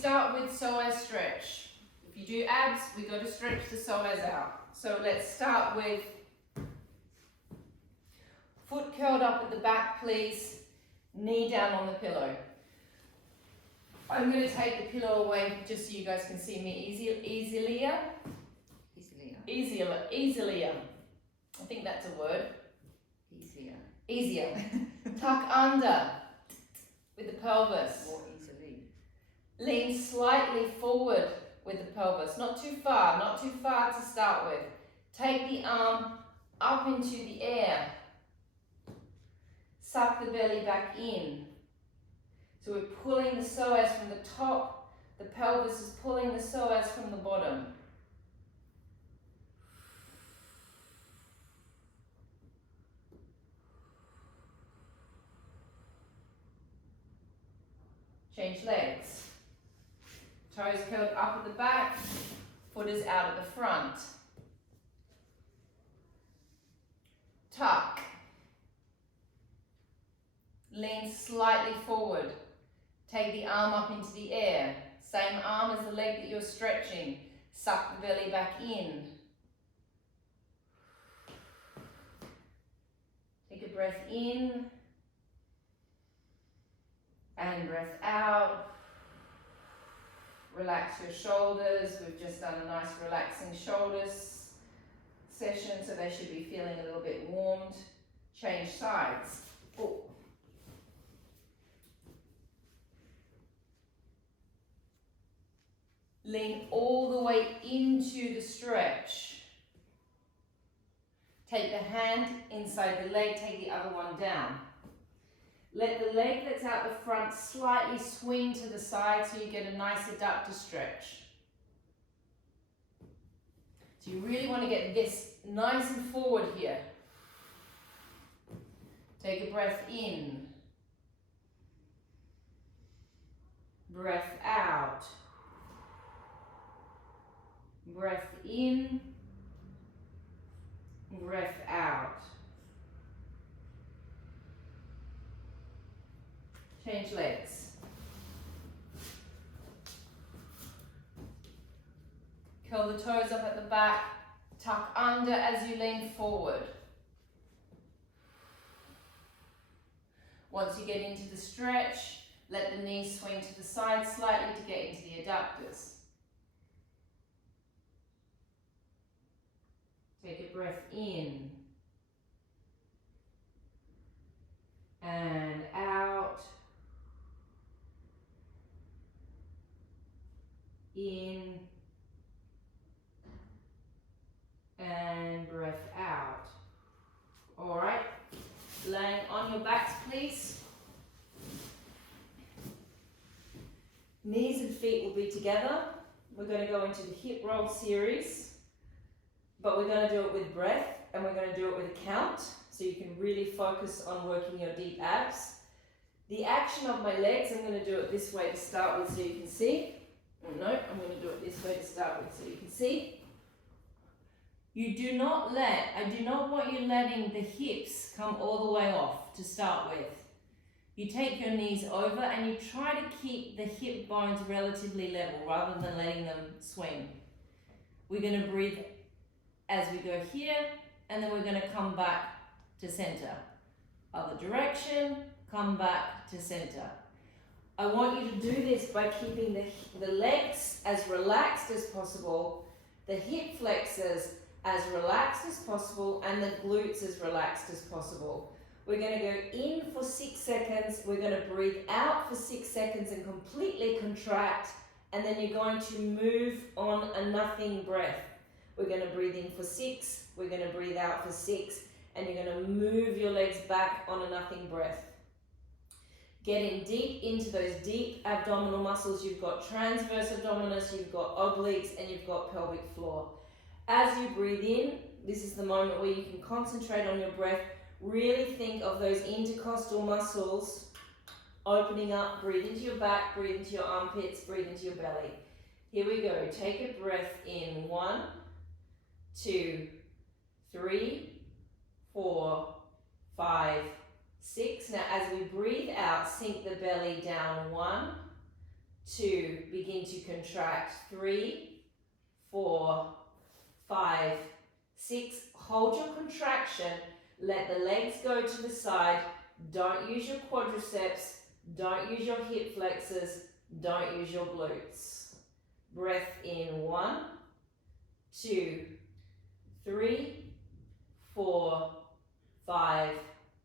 start with psoas stretch. If you do abs, we got to stretch the psoas out. So let's start with foot curled up at the back, please. Knee down on the pillow. I'm going to take the pillow away just so you guys can see me easily. I think that's a word. Easier. Tuck under with the pelvis. More easily. Lean slightly forward with the pelvis. Not too far to start with. Take the arm up into the air. Suck the belly back in. So we're pulling the psoas from the top. The pelvis is pulling the psoas from the bottom. Change legs. Toes curled up at the back, foot is out at the front. Tuck. Lean slightly forward. Take the arm up into the air. Same arm as the leg that you're stretching. Suck the belly back in. Take a breath in. And breath out. Relax your shoulders. We've just done a nice relaxing shoulders session, so they should be feeling a little bit warmed. Change sides. Oh. Lean all the way into the stretch. Take the hand inside the leg, take the other one down. Let the leg that's out the front slightly swing to the side so you get a nice adductor stretch. So you really want to get this nice and forward here. Take a breath in. Breath out. Breath in. Breath out. Change legs. Curl the toes up at the back. Tuck under as you lean forward. Once you get into the stretch, let the knees swing to the side slightly to get into the adductors. Take a breath in. And out. In. And breath out. All right. Laying on your backs, please. Knees and feet will be together. We're going to go into the hip roll series, but we're going to do it with breath and we're going to do it with a count, so you can really focus on working your deep abs. The action of my legs, I'm going to do it this way to start with so you can see. No, I'm going to do it this way to start with so you can see. I do not want you letting the hips come all the way off to start with. You take your knees over and you try to keep the hip bones relatively level rather than letting them swing. We're going to breathe as we go here, and then we're going to come back to center. Other direction, come back to center. I want you to do this by keeping the legs as relaxed as possible, the hip flexors as relaxed as possible, and the glutes as relaxed as possible. We're going to go in for 6 seconds, we're going to breathe out for 6 seconds and completely contract, and then you're going to move on a nothing breath. We're going to breathe in for 6, we're going to breathe out for 6, and you're going to move your legs back on a nothing breath. Getting deep into those deep abdominal muscles. You've got transverse abdominis, you've got obliques, and you've got pelvic floor. As you breathe in, this is the moment where you can concentrate on your breath. Really think of those intercostal muscles opening up. Breathe into your back, breathe into your armpits, breathe into your belly. Here we go. Take a breath in. 1, 2, 3, 4, 5, 6. Now as we breathe out, sink the belly down. 1, 2, begin to contract, 3, 4, 5, 6, hold your contraction, let the legs go to the side, don't use your quadriceps, don't use your hip flexors, don't use your glutes. Breath in, 1, 2, 3, 4, 5,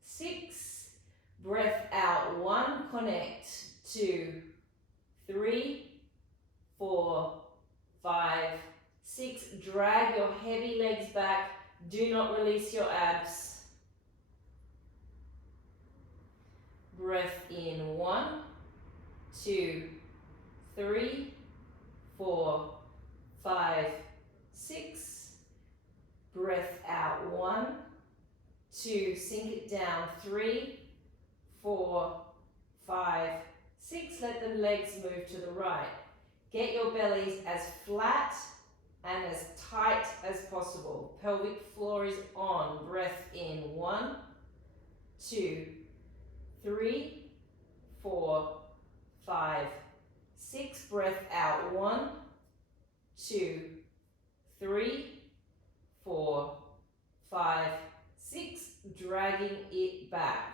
6. Breath out, 1, connect, 2, 3, 4, 5, 6. Drag your heavy legs back. Do not release your abs. Breath in, 1, 2, 3, 4, 5, 6. Breath out, 1, 2, sink it down, 3, 4, 5, 6. Let the legs move to the right. Get your bellies as flat and as tight as possible. Pelvic floor is on. Breath in, 1, 2, 3, 4, 5, 6. Breath out, 1, 2, 3, 4, 5, 6. Dragging it back.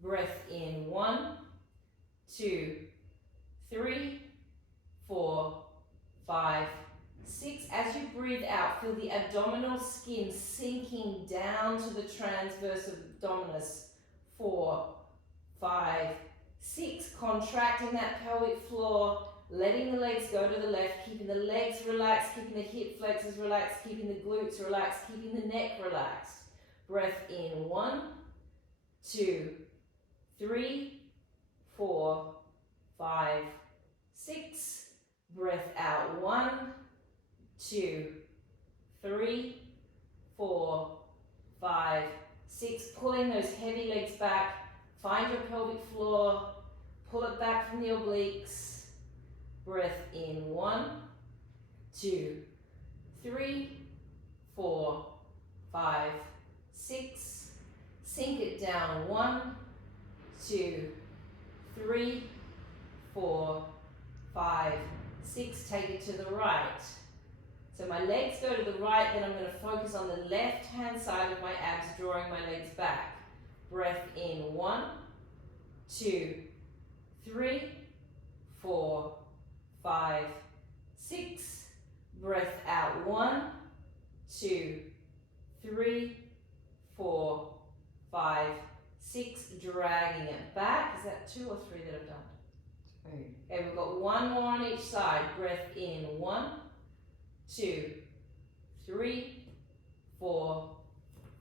Breath in, 1, 2, 3, 4, 5, 6. As you breathe out, feel the abdominal skin sinking down to the transverse abdominis. 4, 5, 6. Contracting that pelvic floor, letting the legs go to the left, keeping the legs relaxed, keeping the hip flexors relaxed, keeping the glutes relaxed, keeping the neck relaxed. Breath in, 1, 2, 3, 4, 5, 6. Breath out, 1, 2, 3, 4, 5, 6. Pulling those heavy legs back. Find your pelvic floor. Pull it back from the obliques. Breath in, 1, 2, 3, 4, 5, 6. Sink it down, 1, 2, 3, 4, 5, 6. Take it to the right. So my legs go to the right, then I'm going to focus on the left hand side of my abs, drawing my legs back. Breath in, 1, 2, 3, 4, 5, 6. Breath out, 1, 2, 3, 4, 5, 6. Dragging it back. Is that 2 or 3 that I've done? 2. Okay, we've got one more on each side. Breath in, 1, 2, 3, 4,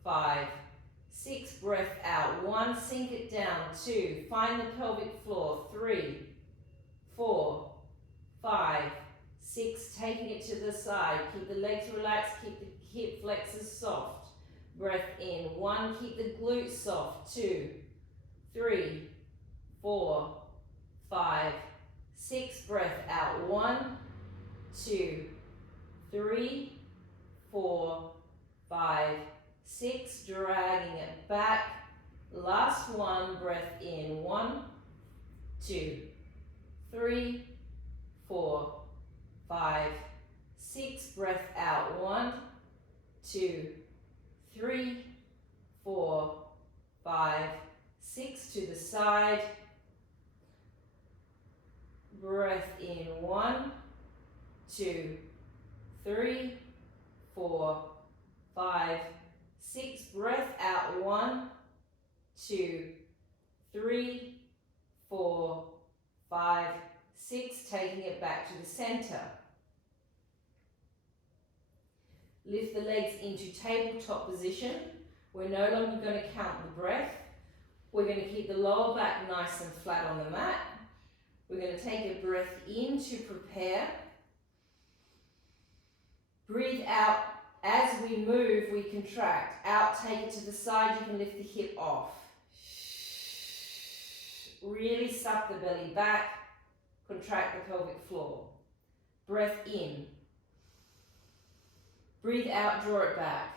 5, 6. Breath out, 1, sink it down, 2, find the pelvic floor, 3, 4, 5, 6. Taking it to the side. Keep the legs relaxed, keep the hip flexors soft. Breath in, 1, keep the glutes soft, 2, 3, 4, 5, 6. Breath out, 1, 2, 3, 4, 5, 6. Dragging it back. Last one. Breath in, 1, 2, 3, 4, 5, 6. Breath out, 1, 2, 3, 4, 5, 6. To the side. Breath in, 1, 2, 3, 4, 5, 6. Breath out, 1, 2, 3, 4, 5, 6. Taking it back to the center. Lift the legs into tabletop position. We're no longer going to count the breath. We're going to keep the lower back nice and flat on the mat. We're going to take a breath in to prepare. Breathe out. As we move, we contract. Out, take it to the side. You can lift the hip off. Really suck the belly back. Contract the pelvic floor. Breath in. Breathe out, draw it back.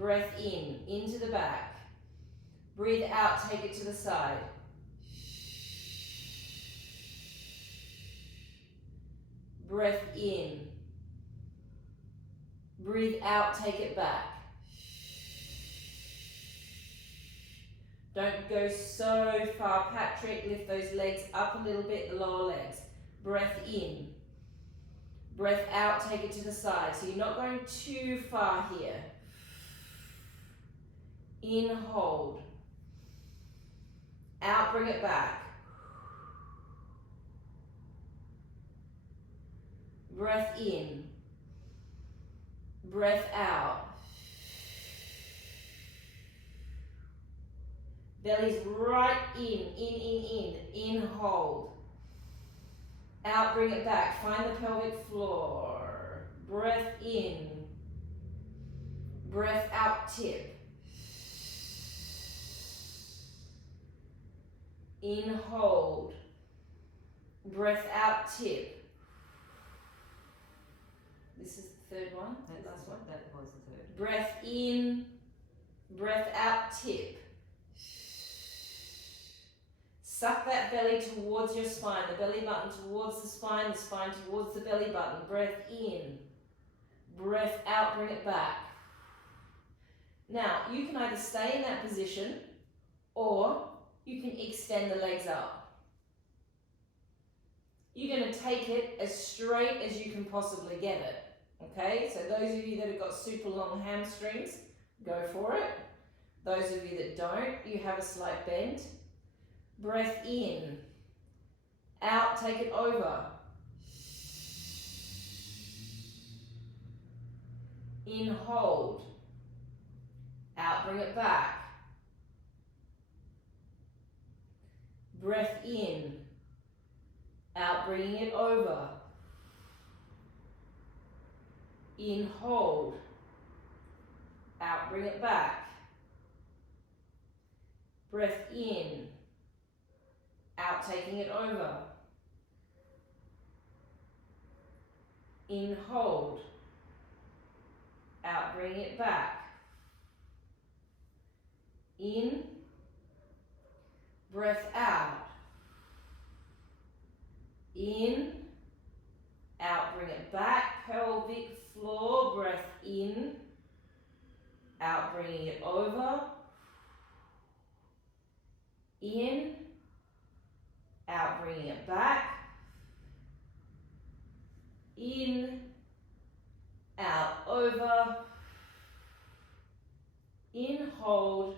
Breath in, into the back. Breathe out, take it to the side. Breath in. Breathe out, take it back. Don't go so far, Patrick. Lift those legs up a little bit, the lower legs. Breath in. Breath out, take it to the side. So you're not going too far here. In, hold. Out, bring it back. Breath in. Breath out. Belly's right in, hold. Out, bring it back, find the pelvic floor. Breath in. Breath out, tip. In, hold. Breath out, tip. This is the third one, the last one. That was the third. Breath in, breath out, tip. Suck that belly towards your spine, the belly button towards the spine towards the belly button. Breath in, breath out, bring it back. Now, you can either stay in that position or you can extend the legs up. You're going to take it as straight as you can possibly get it. Okay, so those of you that have got super long hamstrings, go for it. Those of you that don't, you have a slight bend. Breath in, out, take it over. In, hold. Out, bring it back. Breath in, out, bringing it over. In, hold. Out, bring it back. Breath in, out, taking it over. In, hold. Out, bringing it back. In, breath out. In, out, bring it back. Pelvic floor, breath in. Out, bringing it over. In, out, bringing it back. In, out, over. In, hold.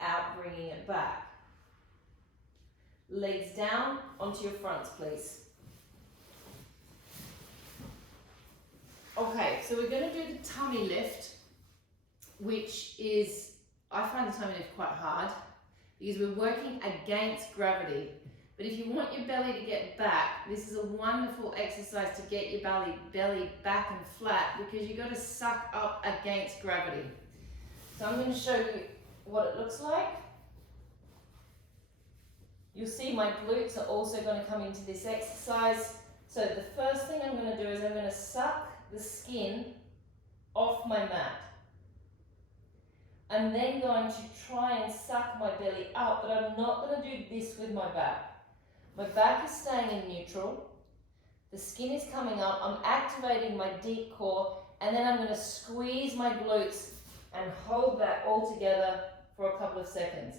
Out, bringing it back. Legs down onto your fronts, please. Okay, so we're going to do the tummy lift, which is, I find the tummy lift quite hard because we're working against gravity. But if you want your belly to get back, this is a wonderful exercise to get your belly back and flat because you've got to suck up against gravity. So I'm going to show you what it looks like. You'll see my glutes are also going to come into this exercise. So the first thing I'm going to do is I'm going to suck the skin off my mat. I'm then going to try and suck my belly up, but I'm not going to do this with my back. My back is staying in neutral. The skin is coming up. I'm activating my deep core, and then I'm going to squeeze my glutes and hold that all together for a couple of seconds.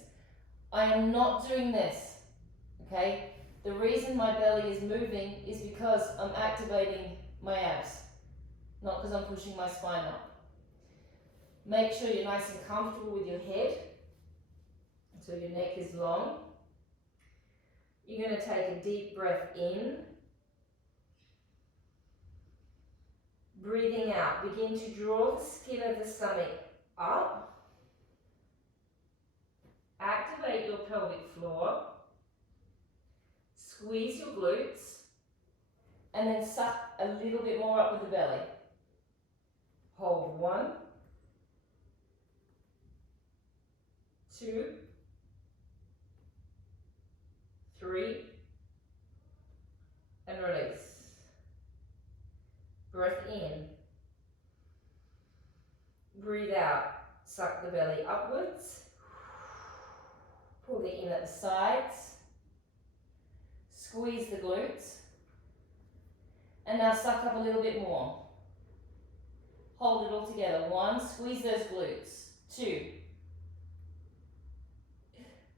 I am not doing this, okay? The reason my belly is moving is because I'm activating my abs, not because I'm pushing my spine up. Make sure you're nice and comfortable with your head, so your neck is long. You're going to take a deep breath in. Breathing out, begin to draw the skin of the stomach up. Activate your pelvic floor. Squeeze your glutes. And then suck a little bit more up with the belly. Hold 1, 2, 3, and release. Breath in. Breathe out. out, suck the belly upwards. Pull it in at the sides. Squeeze the glutes. And now suck up a little bit more. Hold it all together. 1, squeeze those glutes. 2,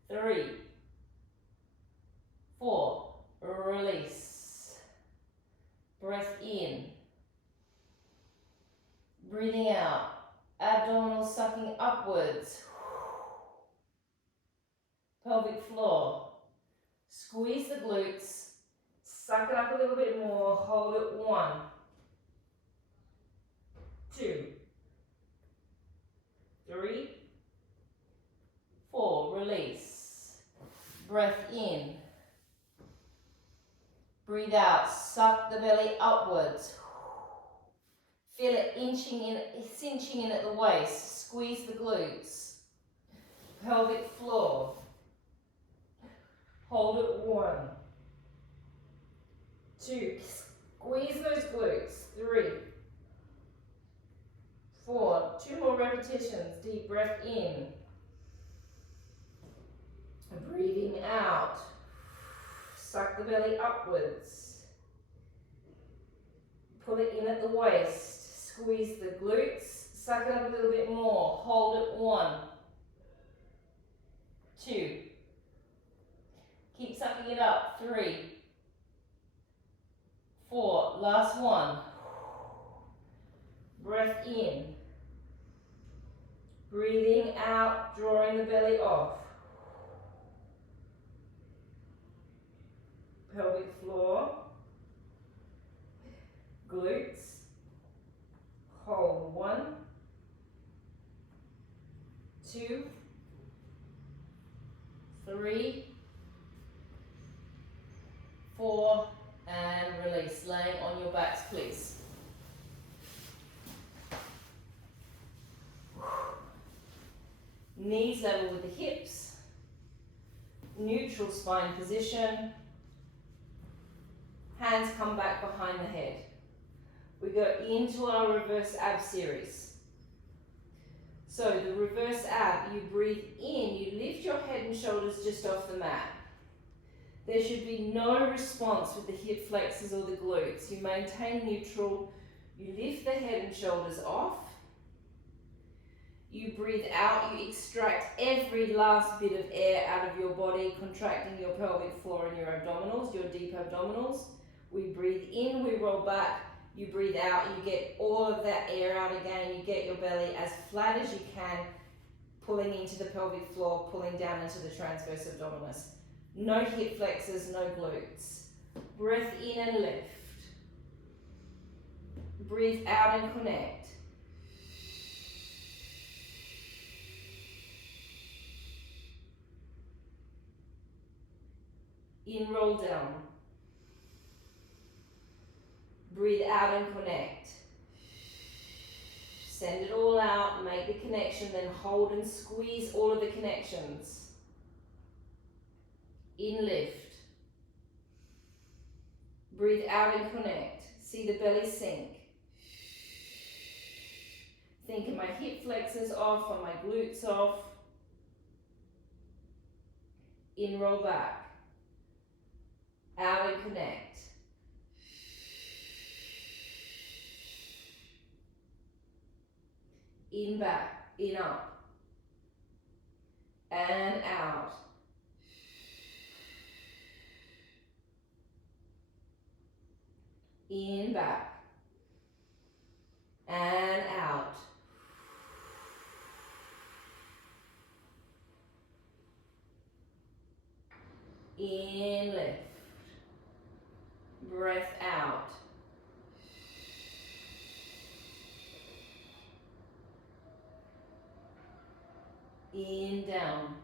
3, 4, release. Breath in. Breathing out. Abdominals sucking upwards. Pelvic floor. Squeeze the glutes. Suck it up a little bit more. Hold it. 1, 2, 3, 4. Release. Breath in. Breathe out. Suck the belly upwards. Feel it cinching in at the waist. Squeeze the glutes. Pelvic floor. Hold it. 1, 2. Squeeze those glutes. 3, 4. 2 more repetitions. Deep breath in. Breathing out. Suck the belly upwards. Pull it in at the waist. Squeeze the glutes. Suck it up a little bit more. Hold it. 1, 2. Keep sucking it up. 3, 4. Last one. Breath in. Breathing out, drawing the belly off. Pelvic floor. Glutes. Hold. 1, 2, 3, 4, and release. Laying on your backs, please. Knees level with the hips. Neutral spine position. Hands come back behind the head. We go into our reverse ab series. So the reverse ab, you breathe in, you lift your head and shoulders just off the mat. There should be no response with the hip flexors or the glutes. You maintain neutral, you lift the head and shoulders off. You breathe out, you extract every last bit of air out of your body, contracting your pelvic floor and your abdominals, your deep abdominals. We breathe in, we roll back, you breathe out, you get all of that air out again, you get your belly as flat as you can, pulling into the pelvic floor, pulling down into the transverse abdominis. No hip flexors, no glutes. Breath in and lift. Breathe out and connect. In, roll down. Breathe out and connect. Send it all out, make the connection, then hold and squeeze all of the connections. In, lift. Breathe out and connect. See the belly sink. Think of my hip flexors off, or my glutes off. In, roll back. Out and connect. In, back, in, up. And out. In, back. And out. In, lift. Breath out. In, down.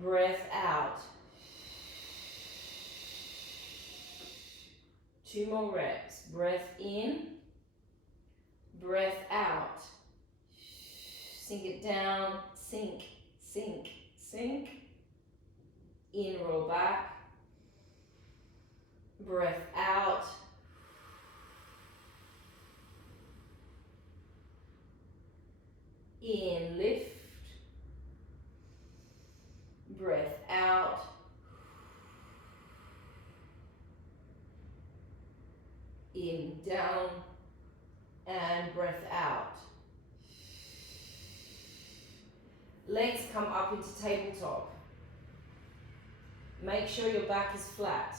Breath out. 2 more reps. Breath in. Breath out. Sink it down. Sink, sink, sink. In, roll back. Breath out. In, lift. Breath out. In, down, and breath out. Legs come up into tabletop. Make sure your back is flat.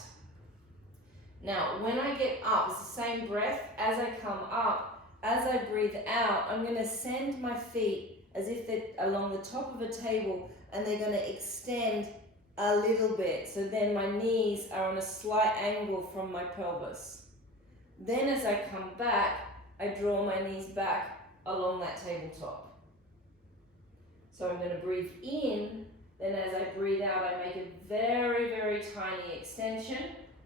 Now, when I get up, it's the same breath. As I come up, as I breathe out, I'm going to send my feet as if they're along the top of a table, and they're going to extend a little bit. So then my knees are on a slight angle from my pelvis. Then as I come back, I draw my knees back along that tabletop. So I'm going to breathe in, then as I breathe out, I make a very, very tiny extension.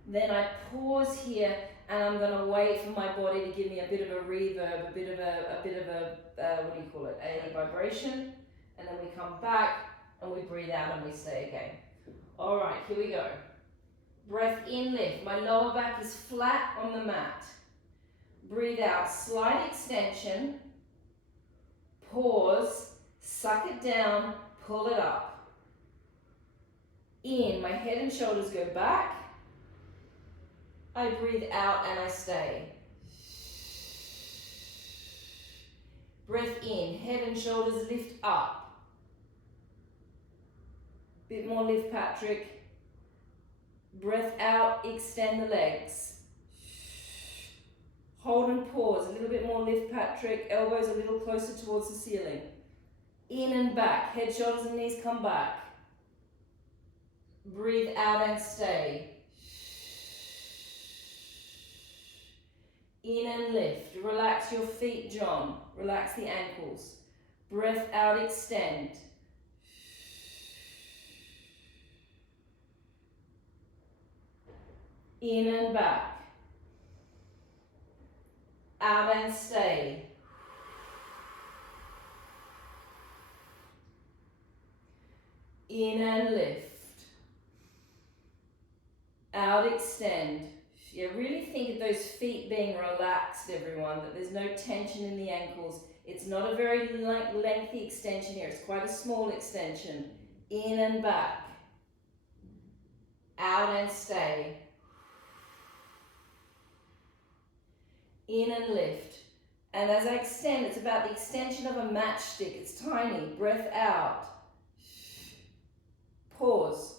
Then I pause here, and I'm going to wait for my body to give me a bit of a reverb, a bit of a what do you call it, a vibration. And then we come back, and we breathe out, and we stay again. All right, here we go. Breath in, lift. My lower back is flat on the mat. Breathe out, slight extension. Pause, suck it down, pull it up. In, my head and shoulders go back. I breathe out and I stay. Breath in, head and shoulders lift up. Bit more lift, Patrick. Breath out, extend the legs. Hold and pause, a little bit more lift, Patrick. Elbows a little closer towards the ceiling. In and back, head, shoulders and knees come back. Breathe out and stay. In and lift. Relax your feet, John. Relax the ankles. Breath out, extend. In and back. Out and stay. In and lift. Out, extend. Yeah, really think of those feet being relaxed, everyone, that there's no tension in the ankles. It's not a very lengthy extension here. It's quite a small extension. In and back. Out and stay. In and lift. And as I extend, it's about the extension of a matchstick. It's tiny. Breath out. Pause.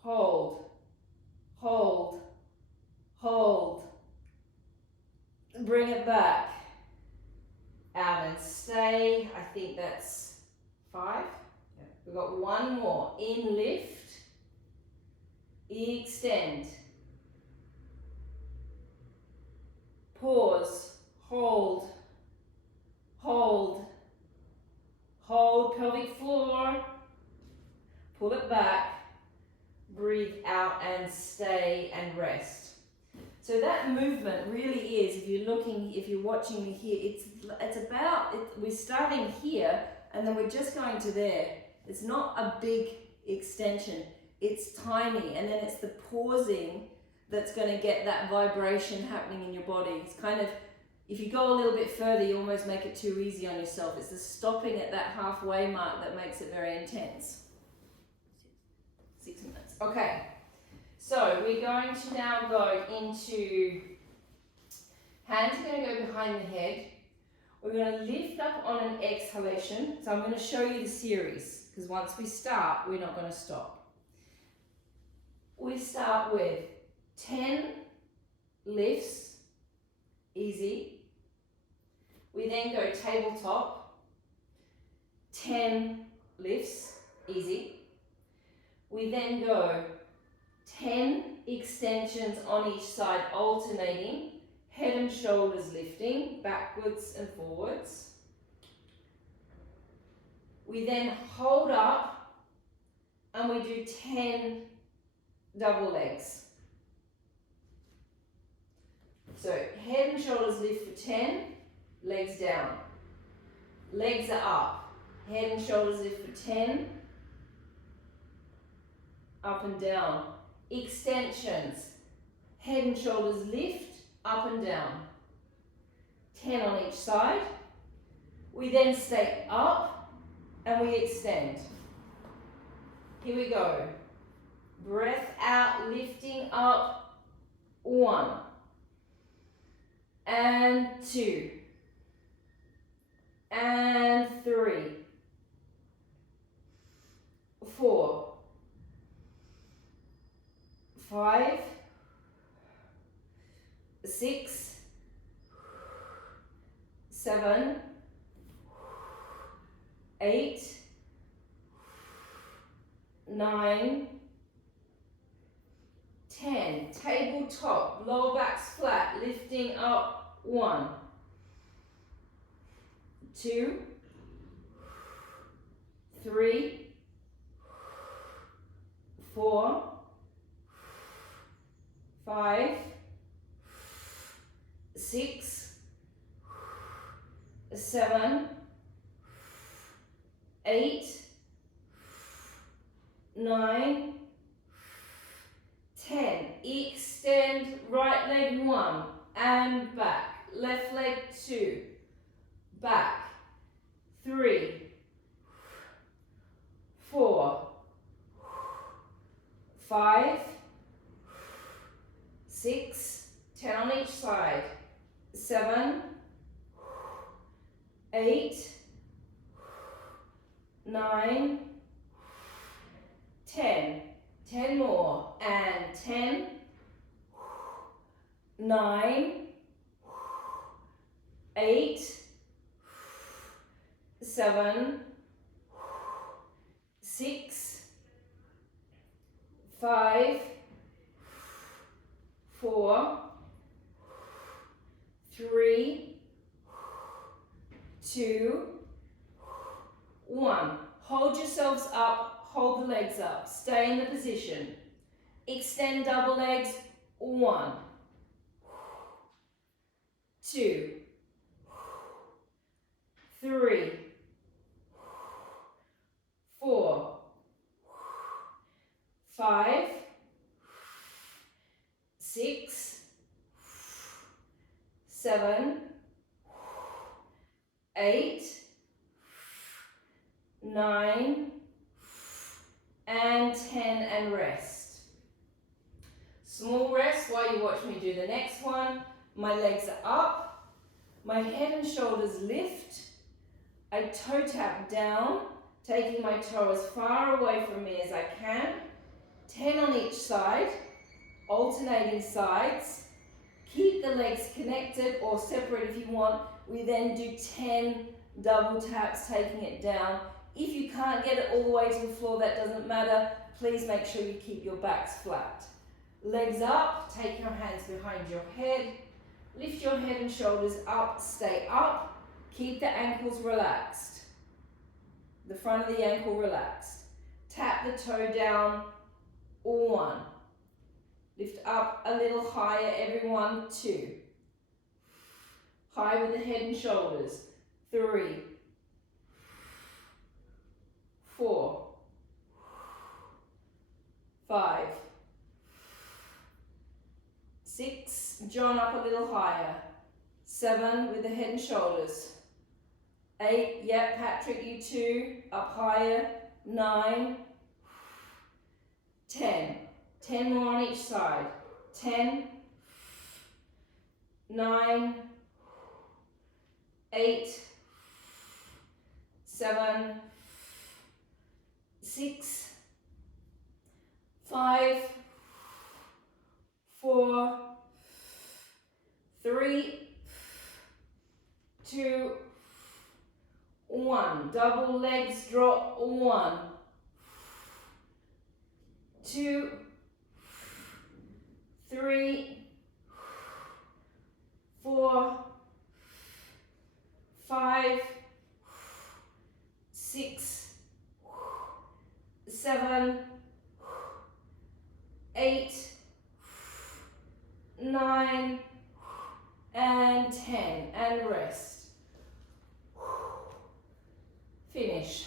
Hold. Hold. Hold. Bring it back. Out and stay. I think that's 5. Yeah. We've got one more. In, lift. Extend. Pause. Hold. Hold. Hold. Pelvic floor. Pull it back. Breathe out and stay and rest. So that movement really is, if you're watching me here, it's about, we're starting here and then we're just going to there. It's not a big extension, it's tiny, and then it's the pausing that's going to get that vibration happening in your body. It's kind of, if you go a little bit further, you almost make it too easy on yourself. It's the stopping at that halfway mark that makes it very intense. 6 minutes. Okay. So we're going to now go into, hands are going to go behind the head. We're going to lift up on an exhalation. So I'm going to show you the series, because once we start, we're not going to stop. We start with 10 lifts, easy. We then go tabletop, 10 lifts, easy. We then go 10 extensions on each side, alternating, head and shoulders lifting, backwards and forwards. We then hold up and we do 10 double legs. So head and shoulders lift for 10, legs down. Legs are up, head and shoulders lift for 10, up and down. Extensions, head and shoulders lift, up and down. 10 on each side. We then stay up and we extend. Here we go. Breath out, lifting up. 1 and 2 and 3, 4, 5, 6, 7, 8, 9, 10. Tabletop, lower back's flat, lifting up. 1, 2, 3, 4, 5, 6, 7, 8, 9, 10. Extend, right leg 1 and back, left leg 2, back, 3, 4, 5, 6, 10 on each side, 7, 8, 9, 10. 10 more, and 10, 9, 8, 7, 6, 5, 4, 3, 2, 1. Hold yourselves up. Hold the legs up. Stay in the position. Extend double legs. 1, 2, 3, 4, 5, 6, 7, 8, 9, and 10, and rest. Small rest while you watch me do the next one. My legs are up, my head and shoulders lift, I toe tap down, taking my toe as far away from me as I can, 10 on each side, alternating sides. Keep the legs connected or separate if you want. We then do 10 double taps, taking it down. If you can't get it all the way to the floor, that doesn't matter. Please make sure you keep your backs flat. Legs up, take your hands behind your head. Lift your head and shoulders up, stay up. Keep the ankles relaxed. The front of the ankle relaxed. Tap the toe down, 1. Lift up a little higher, everyone, 2. High with the head and shoulders, 3, 4, 5, 6, John up a little higher, 7 with the head and shoulders, 8, yep, Patrick, you too, up higher, 9, 10, 10 more on each side, 10, 9, 8, 7, 6, 5, 4, 3, 2, 1. Double legs drop, 1, 2, 3, 4, 5, 6, 7, 8, 9, and 10, and rest. Finish.